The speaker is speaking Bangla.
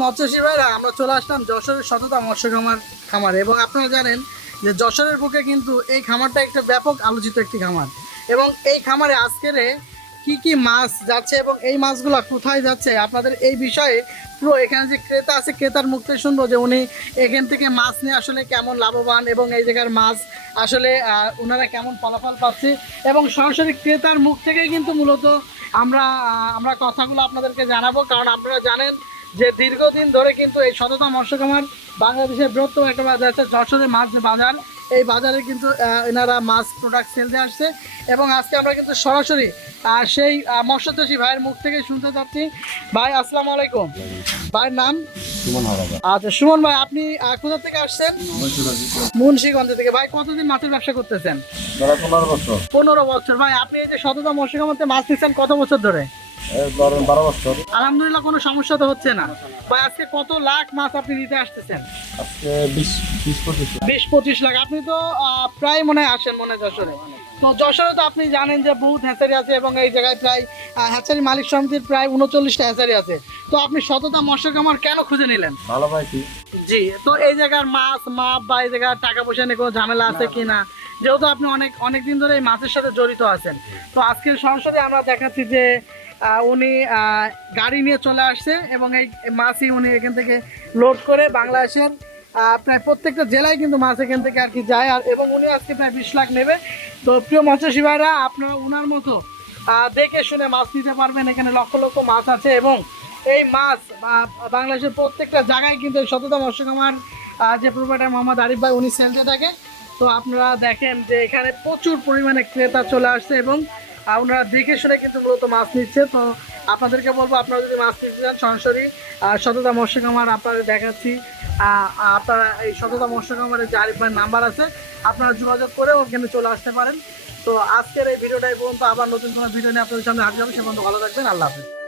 মৎস্যজীবী ভাইরা আমরা চলে আসলাম যশোরের সততা মৎস্য খামারে এবং আপনারা জানেন যে যশোরের বুকে কিন্তু এই খামারটা একটা ব্যাপক আলোচিত একটি খামার এবং এই খামারে আজকের কি কি মাছ যাচ্ছে এবং এই মাছগুলো কোথায় যাচ্ছে আপনাদের এই বিষয়ে পুরো এখানে যে ক্রেতা আছে ক্রেতার মুখ থেকে শুনবো যে উনি এখান থেকে মাছ নিয়ে আসলে কেমন লাভবান এবং এই জায়গার মাছ আসলে ওনারা কেমন ফলাফল পাচ্ছে এবং সরাসরি ক্রেতার মুখ থেকেই কিন্তু মূলত আমরা কথাগুলো আপনাদেরকে জানাবো। কারণ আপনারা জানেন যে দীর্ঘদিন ধরে কিন্তু এই সততা মৎস্য খামার বাংলাদেশের বৃহত্তম একটা বাজার আছে যশোরের মাছ বাজার। এই বাজারে কিন্তু এনারা মাছ প্রোডাক্ট সেল দিয়ে আসছে এবং আজকে আমরা কিন্তু সরাসরি সেই মৎস্যচাষী ভাইয়ের মুখ থেকে শুনতে চাচ্ছি। ভাই আসসালামু আলাইকুম। ভাইয়ের নাম? সুমন হাওলাদার। আচ্ছা সুমন ভাই, আপনি কোথা থেকে আসছেন? মুন্সিগঞ্জ থেকে। ভাই কতদিন মাছের ব্যবসা করতেছেন? 15 বছর। 15 বছর। ভাই আপনি এই যে সততা মৎস্য খামারে মাছ নিচ্ছেন কত বছর ধরে? 12 বছর। আলহামদুলিল্লাহ, কোনো সমস্যা তো হচ্ছে না। ভাই আজকে কত লাখ মাছ আপনি নিতে আসতেছেন? আজকে 20-25 লাখ। আপনি তো প্রায় মনে হয় আসেন মনে হয় যশোরে। তো যশোরে তো আপনি জানেন যে বহুত হ্যাচারি আছে এবং এই জায়গায় প্রায় হ্যাচারি মালিক সমিতির প্রায় 39টা হ্যাচারি আছে। তো আপনি সততা মৎস্য খামার কেন খুঁজে নিলেন? ভালো পাইছি। জি, তো এই জায়গার মাছ মাপ বা এই জায়গার টাকা পয়সা নিয়ে কোনো ঝামেলা আছে কি না, যেহেতু আপনি অনেক দিন ধরে এই মাছের সাথে জড়িত আছেন। তো আজকের সরাসরি আমরা দেখাচ্ছি যে উনি গাড়ি নিয়ে চলে আসছে এবং এই মাছই উনি এখান থেকে লোড করে বাংলাদেশের প্রায় প্রত্যেকটা জেলায় কিন্তু মাছ এখান থেকে আর কি যায়। আর এবং উনি আজকে প্রায় 20 লাখ নেবে। তো প্রিয় মৎস্যজীবী ভাইরা, আপনারা ওনার মতো দেখে শুনে মাছ নিতে পারবেন। এখানে লক্ষ লক্ষ মাছ আছে এবং এই মাছ বাংলাদেশের প্রত্যেকটা জায়গায় কিন্তু এই সততা মৎস্য খামার যে প্রোপাইটার মোহাম্মদ আরিফ ভাই উনি সেল দিয়ে থাকে। তো আপনারা দেখেন যে এখানে প্রচুর পরিমাণে ক্রেতা চলে আসছে এবং ওনারা দেখে শুনে কিন্তু মূলত মাছ নিচ্ছে। তো আপনাদেরকে বলবো, আপনারা যদি মাছ নিতে চান সরাসরি সততা মৎস্য খামার আপনাদের দেখাচ্ছি। আপনারা এই সততা মৎস্য খামারের যে আরিফ ভাইয়ের নাম্বার আছে, আপনারা যোগাযোগ করে ওখানে চলে আসতে পারেন। তো আজকের এই ভিডিওটাই পর্যন্ত, আবার নতুন কোনো ভিডিও নিয়ে আপনাদের সামনে হাজির হবে। সে পর্যন্ত ভালো থাকবেন। আল্লাহ হাফেজ।